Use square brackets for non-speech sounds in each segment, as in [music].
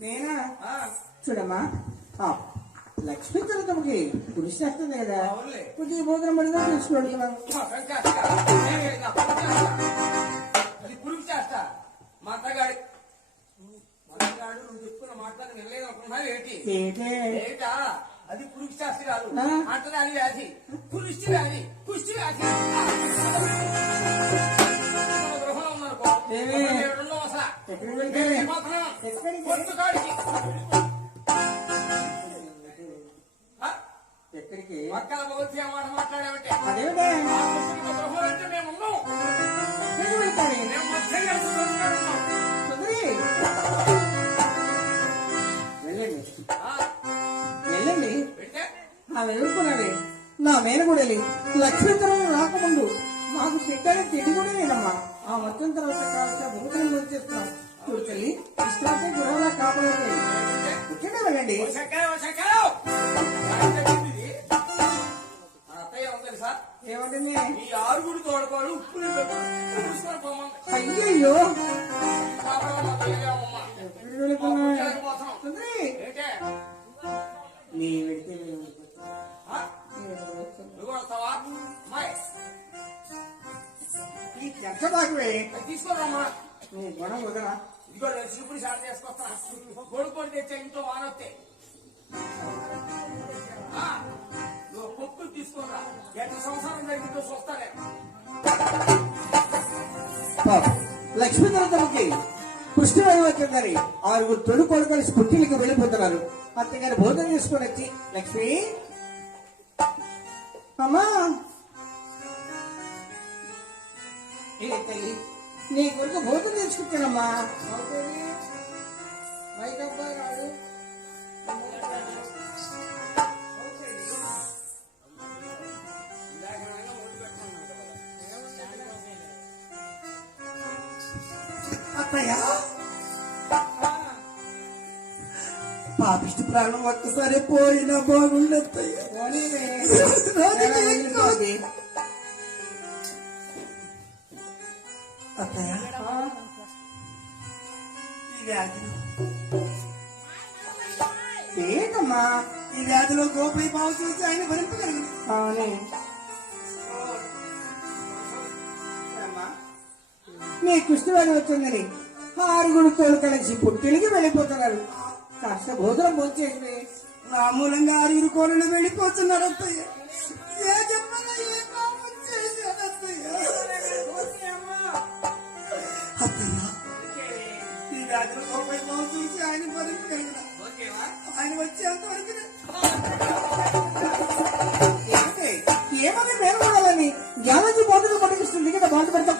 నేనా? ఆ, చూడమ్మా. లక్ష్మీ తరగతికి పురుషు వస్తుంది కదా. కొద్దిగా భోజనం పడిగా తీసుకున్నాను ఆ, వెంకటేశ్వర. ఏ, నా పురుగు చేస్తా. చేస్తా మంటగాడి మంటగాడు నువ్వు చెప్పుకున్న మాట్లాడి వినలేదు అనుకున్నావు ఏంటి? ఏంటే? ఏంటా? అది పురుగు చేస్త కాదు? అంటరాని వ్యాధి. పురుష్టి వ్యాధి. కుష్టి వ్యాధి. ఎక్కడికి మక్కల నేను మాట మాట్లాడామంటే అంటే మేము ఉన్నాం మేము మధ్య వెళ్ళండి వెళ్ళండి ఆమె ఎదుర్కొన్నాడే నా మేనగూడలి లక్ష్మీతరం రాకముందు నాకు తిట్టని తిండి కూడా నేనమ్మా ఆ మొత్తం తర్వాత కావాల్సిన భూమిని ఇష్టమైతే గురవలా కాపాడండి ముఖ్యంగా వెళ్ళండి. ఏమంటుంది ఈ ఆరుగురు తోడుకోడు ఉప్పు అయ్యయ్యో! తీసుకోరమ్మా నీ గుణం వదరా ఇదిగో చీపురు సార్ చేసుకొస్తా. కొడుకొని తెచ్చే ఇంట్లో వానొస్తే ఆ, నువ్వు పొత్తు తీసుకోరా. ఎంత సంవత్సరం జరిగిందో చూస్తానే లక్ష్మీదేవతలకి పుష్టి వచ్చిందని ఆరుగురు తొలి కొడుకలు పుట్టిలికి వెళ్ళిపోతున్నారు. అంతేగాని భోజనం చేసుకొని వచ్చి లక్ష్మి. అమ్మా. ఏ తల్లి నీ కొడుకు భోజనం చేసుకుంటానమ్మా అత్తయ్య. పాపిష్టి ప్రాణం ఒక్కసారి పోయినా బాగుండత్తయ్య. ఈ వ్యాధి. ఏంటమ్మా? ఈ వ్యాధిలో గోపి బాగు చూసి ఆయన భరింపగలరు అవునే. నీ వ్యాధి వచ్చిందని ఆరుగురు తోలు కలిసి పుట్టిలికి వెళ్ళిపోతున్నారు. కాస్త భోజనం భోంచేసి నా మూలంగా ఆరుగురు కోళ్ళు వెళ్ళిపోతున్నారు అత్తయ్య. వచ్చేంత వరకు ఏమని నేను కొడాలని జ్ఞానాజీ బోధన పడిస్తుంది కదా బాధ పెడతా.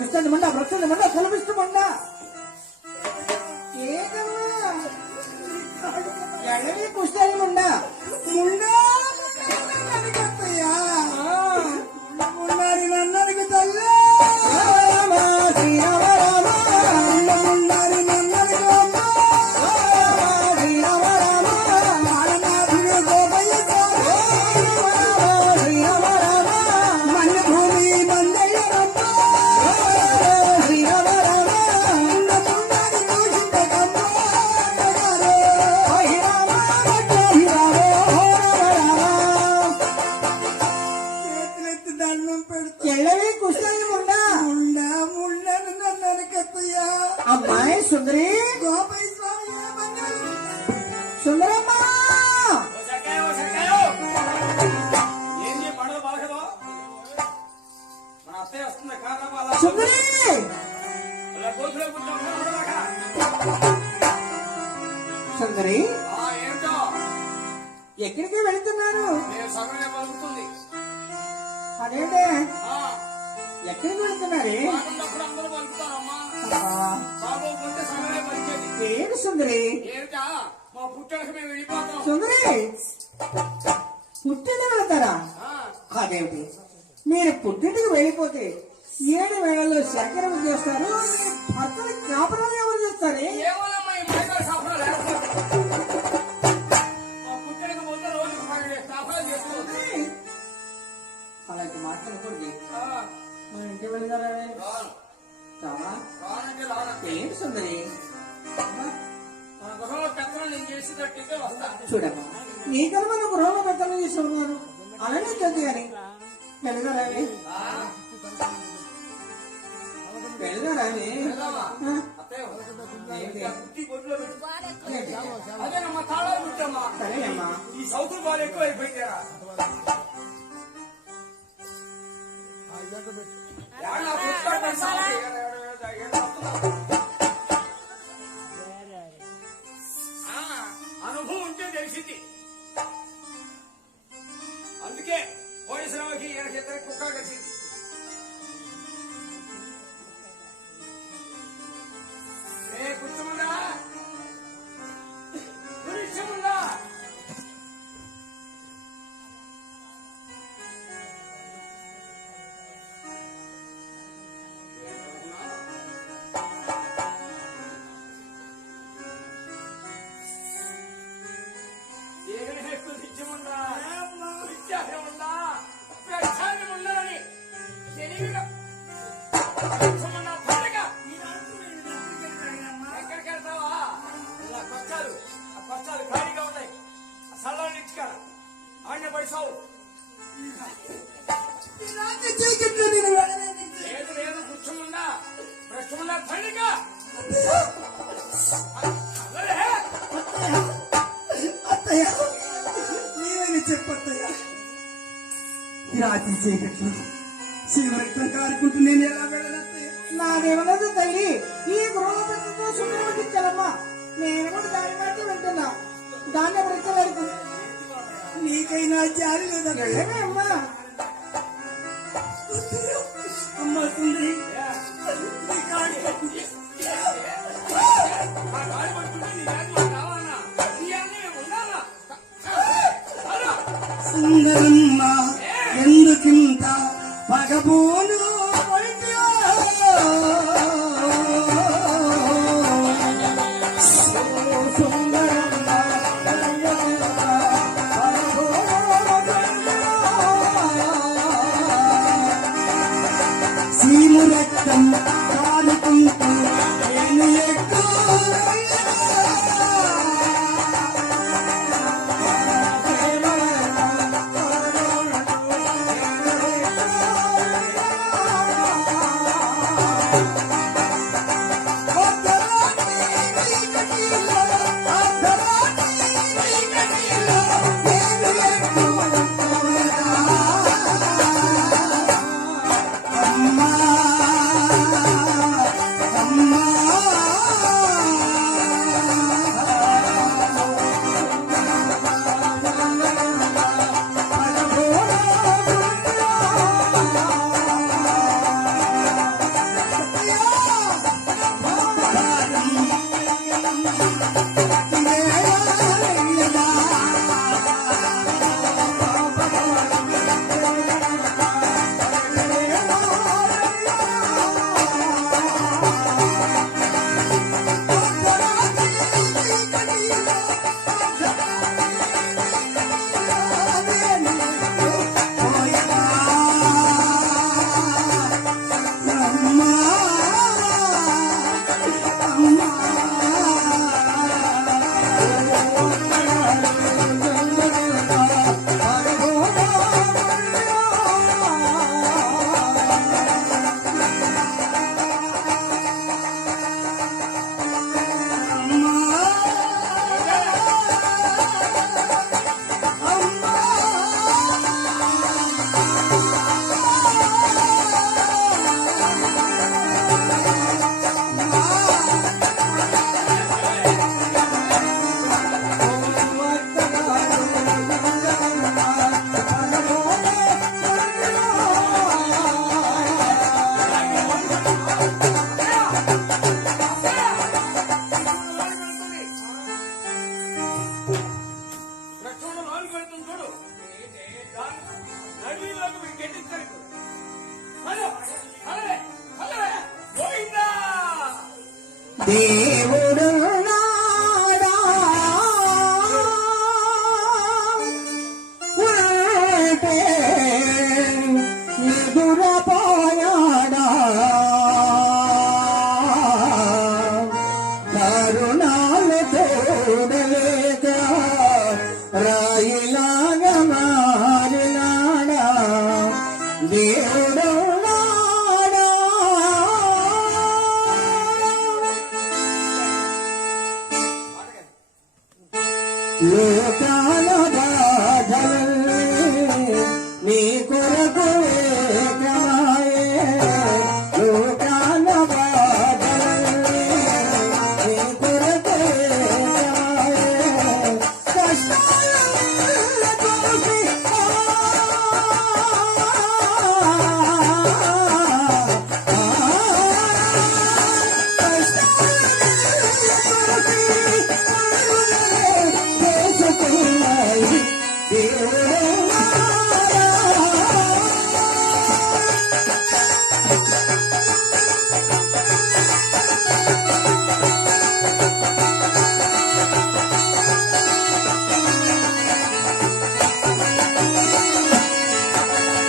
వెళ్తున్నారు. అదేంటే? ఎక్కడికి వెళ్తున్నారే? ఏమి సుందరి? సుందరి! పుట్టిన వెళ్తారా అదేమిటి? మీరు పుట్టింటికి వెళ్ళిపోతే ఏడు వేళల్లో శేఖరం చేస్తారు మీ భర్తని కాపురం ఎవరు చేస్తారే? ఆ, మన ఇంటి రానంటే ఏం సుందరి? పెత్తనం నీ చూడమ్మా నీ కర్మను గృహంలో పెట్టాలని చూస్తున్నారు అలానే చదువు అని ఆ, వెళదారాని వెళ్దామా? అత్తయ్య, ఏంటి? ఆ బుద్ధి అనుభవం ఉంటే తెలిసింది. అందుకే పోలీసులకి ఈయనకి ఇద్దరికి కుక్క కలిసింది Thank [laughs] you. దాన్ని నీకైనా జాలి లేదా? అమ్మా. అమ్మా సుందరి நீலரத்தம்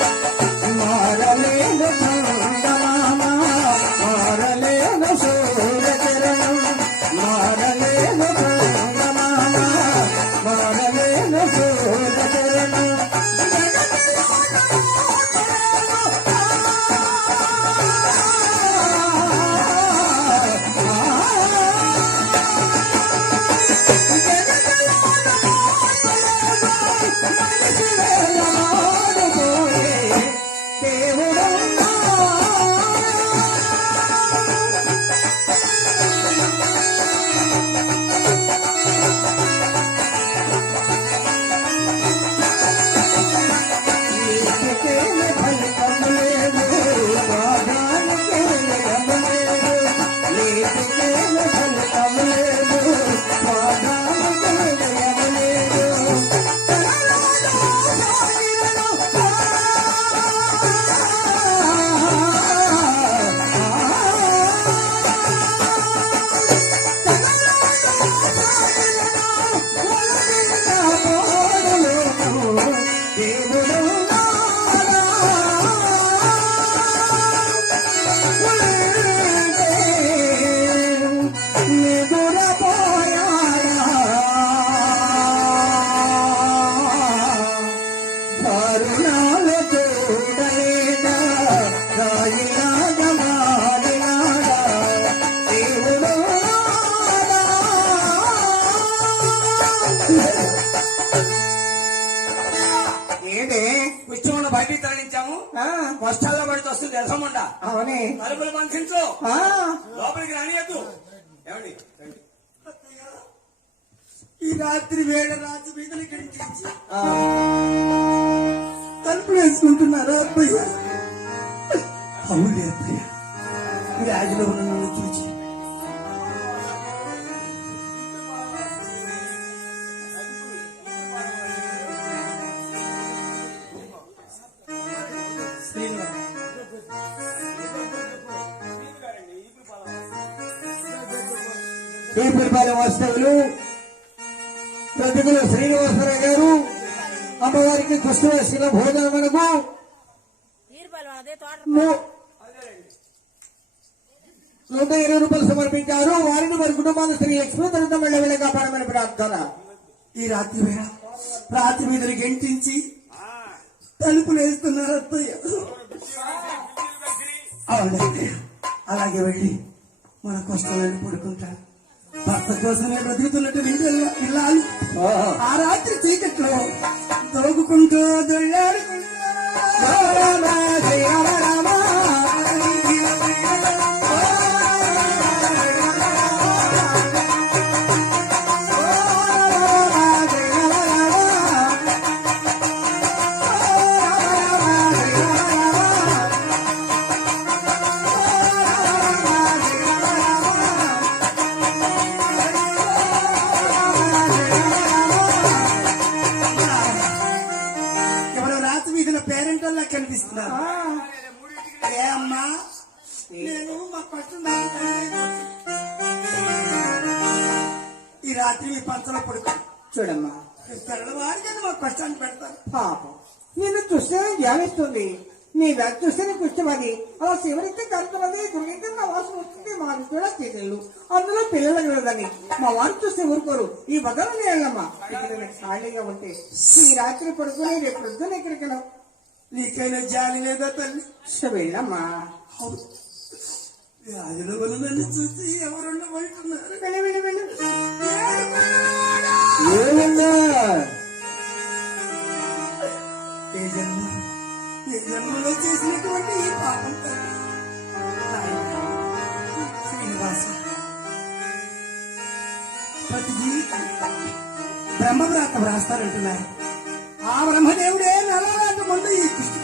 Música తలుపులు లోపలికి రానియద్దు. ఏమండి. ఈ రాత్రి వేళ రాత్రి గడిచి తలుపులు వేసుకుంటున్నారా అబ్బయ్య. అవును అబ్బయ్య. రాజులో ఉన్న నన్ను వాస్తవులు ప్రతికులు శ్రీనివాసరావు గారు అమ్మవారికి కృష్ణవేశ్వర భోజనమునకు నూట ఇరవై రూపాయలు సమర్పించారు. వారిని వారి కుటుంబాన్ని శ్రీ లక్ష్మీ తల్లితో మెళ్ళ వెళ్ళ కాపాడమని ప్రార్థన. ఈ రాత్రి వేళ రాత్రి మీద గెంటించి తలుపులు వేస్తున్నారు అత్తయ్య. అవునండి. అలాగే వెళ్ళి మన కష్టాలను పడుకుంటారు. భర్త కోసమే బ్రతుకుతున్నట్టు వీళ్ళు ఇల్లాలి ఆ. రాత్రి చీకట్లో రామ శ్రీరామ రామ కష్టాన్ని పెడతారు. పాపం. నిన్ను చూస్తే ధ్యానిస్తుంది. నీ బ్యాగ్ చూస్తే నీకు ఇష్టమది అలా శివరిస్తే కలుపుతుంది గురిగితే నా వాసన వస్తుంది. మా కూడా చేతులు అందులో పిల్లలు కలదని మా వారు చూస్తే ఊరుకోరు. ఈ ఇక్కడ నేను ఖాళీగా ఉంటే. ఈ రాత్రి పడుకుని రేపు పొద్దున ఎక్కడికి నీకైనా జాలి లేదా తల్లి? వెళ్ళమ్మా. రాజుల వల్ల నన్ను చూసి వెళ్ళి వెళ్ళి వెళ్ళి. ఏ జన్మ ఏ జన్మలో చేసినటువంటి ఈ పాపం శ్రీనివాస ప్రతి జీవితం బ్రహ్మవ్రాత వ్రాస్తారంటున్నారు ఆ బ్రహ్మదేవుడే నల్లలాంటి ముందు ఈ కృష్ణ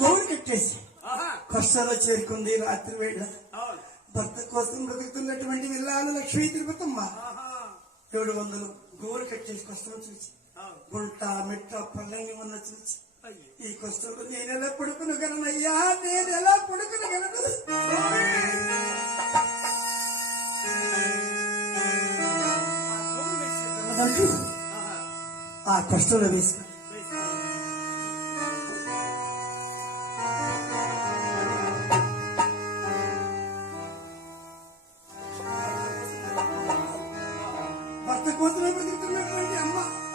గోవులు కట్టేసి కష్టాలు చేరుకుంది రాత్రి వేళ భర్త కోసం బ్రతుకుతున్నటువంటి విల్లాలు లక్ష్మీ తిరుపతమ్మ. ఏడు వందలు గోవులు కట్టేసి కష్టం చూసి గుంట మిట్ట పళ్ళని ఉన్న చూసి ఈ కష్టంలో నేను ఎలా పడుకునగలనయ్యా నేను ఎలా పడుకునగలను ఆ కష్టంలో వేసుకుని భర్త బ్రతుకుతున్నటువంటి అమ్మ.